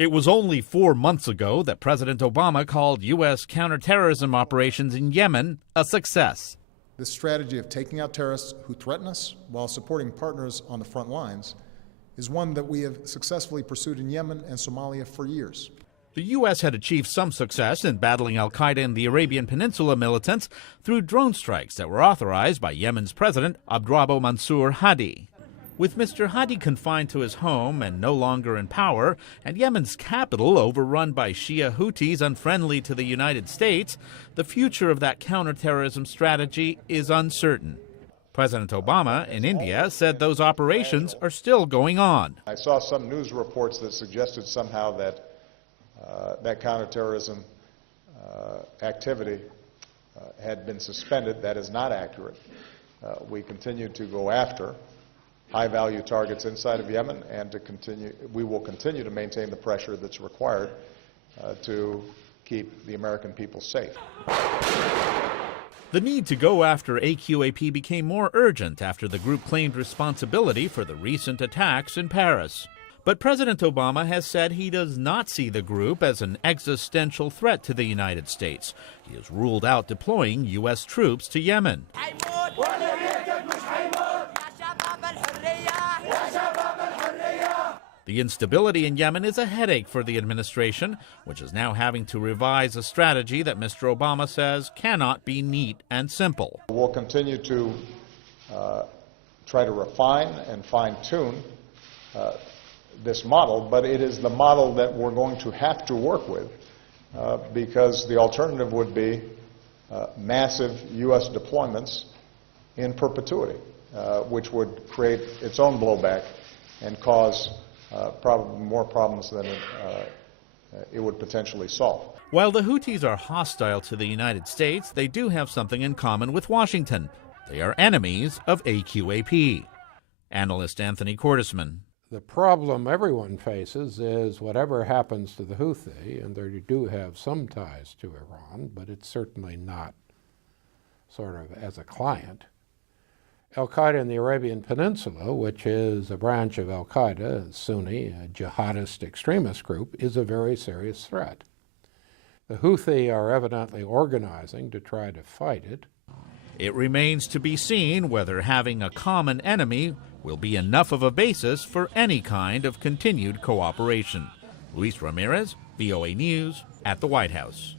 It was only 4 months ago that President Obama called U.S. counter-terrorism operations in Yemen a success. This strategy of taking out terrorists who threaten us while supporting partners on the front lines is one that we have successfully pursued in Yemen and Somalia for years. The U.S. had achieved some success in battling al-Qaeda and the Arabian Peninsula militants through drone strikes that were authorized by Yemen's President Rabbuh Mansour Hadi. With Mr. Hadi confined to his home and no longer in power, and Yemen's capital overrun by Shia Houthis unfriendly to the United States, the future of that counterterrorism strategy is uncertain. President Obama in India said those operations are still going on. I saw some news reports that suggested somehow that that counterterrorism activity had been suspended. That is not accurate. We continue to go after high-value targets inside of Yemen, and we will continue to maintain the pressure that's required to keep the American people safe. The need to go after AQAP became more urgent after the group claimed responsibility for the recent attacks in Paris. But President Obama has said he does not see the group as an existential threat to the United States. He has ruled out deploying U.S. troops to Yemen. The instability in Yemen is a headache for the administration, which is now having to revise a strategy that Mr. Obama says cannot be neat and simple. We'll continue to try to refine and fine-tune this model, but it is the model that we're going to have to work with because the alternative would be massive U.S. deployments in perpetuity, which would create its own blowback and cause probably more problems than it would potentially solve. While the Houthis are hostile to the United States, they do have something in common with Washington. They are enemies of AQAP. Analyst Anthony Cordesman. The problem everyone faces is whatever happens to the Houthi, and they do have some ties to Iran, but it's certainly not sort of as a client. Al-Qaeda in the Arabian Peninsula, which is a branch of Al-Qaeda, a Sunni, a jihadist extremist group, is a very serious threat. The Houthi are evidently organizing to try to fight it. It remains to be seen whether having a common enemy will be enough of a basis for any kind of continued cooperation. Luis Ramirez, VOA News, at the White House.